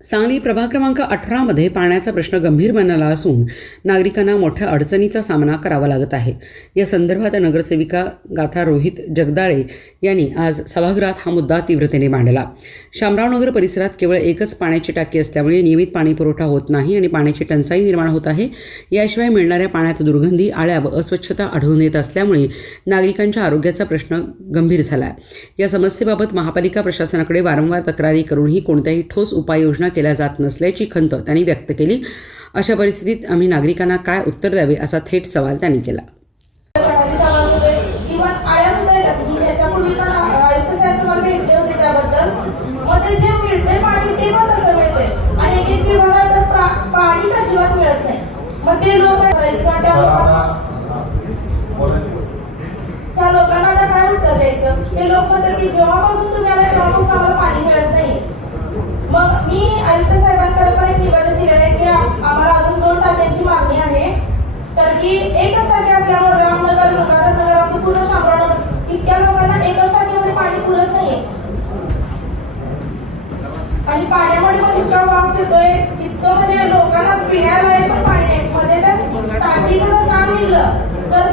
सांगली प्रभाग क्रमांक 18 मध्ये पाण्याचा प्रश्न गंभीर बनला असून नागरिकांना मोठ्या अडचणीचा सामना करावा लागत आहे। या संदर्भात नगरसेविका गाथा रोहित जगदाळे यांनी आज सभागृहात हा मुद्दा तीव्रतेने मांडला। शामरावनगर परिसरात केवळ एकच पाण्याची टाकी असल्यामुळे नियमित पाणी पुरवठा होत नाही आणि पाण्याची टंचाई निर्माण होत आहे। याशिवाय मिळणाऱ्या पाण्यात दुर्गंधी, आळ्या व अस्वच्छता आढळून येत असल्यामुळे नागरिकांच्या आरोग्याचा प्रश्न गंभीर झाला आहे। या समस्येबाबत महापालिका प्रशासनाकडे वारंवार तक्रारी करूनही कोणत्याही ठोस उपाययोजना केल्या जात नसल्याची खंत त्यांनी व्यक्त केली। अशा परिस्थितीत आम्ही नागरिकांना काय उत्तर द्यावे असा थेट सवाल त्यांनी केला। त्या लोकांना काय उत्तर द्यायचं? ते लोक म्हणतात की जेव्हापासून तुम्ही आला तेव्हापासून आम्हाला पाणी मिळत नाही। मग मी आयुक्त साहेबांकडे पण एक निवेदन दिलेलं आहे की आम्हाला अजून 2 टाक्यांची मागणी आहे, तर की एकच टाकी असल्यामुळे रामनगर, गंगाधरनगर, आपली पूर्ण शामरावनगर इतक्या लोकांना एकच टाकीमध्ये पाणी पुरत नाहीये आणि पाण्यामध्ये पण इतका वास येतोय, इतकं म्हणजे लोकांना पिण्याला पण पाणी नाही। मध्ये तर टाकीचं काम निघलं तर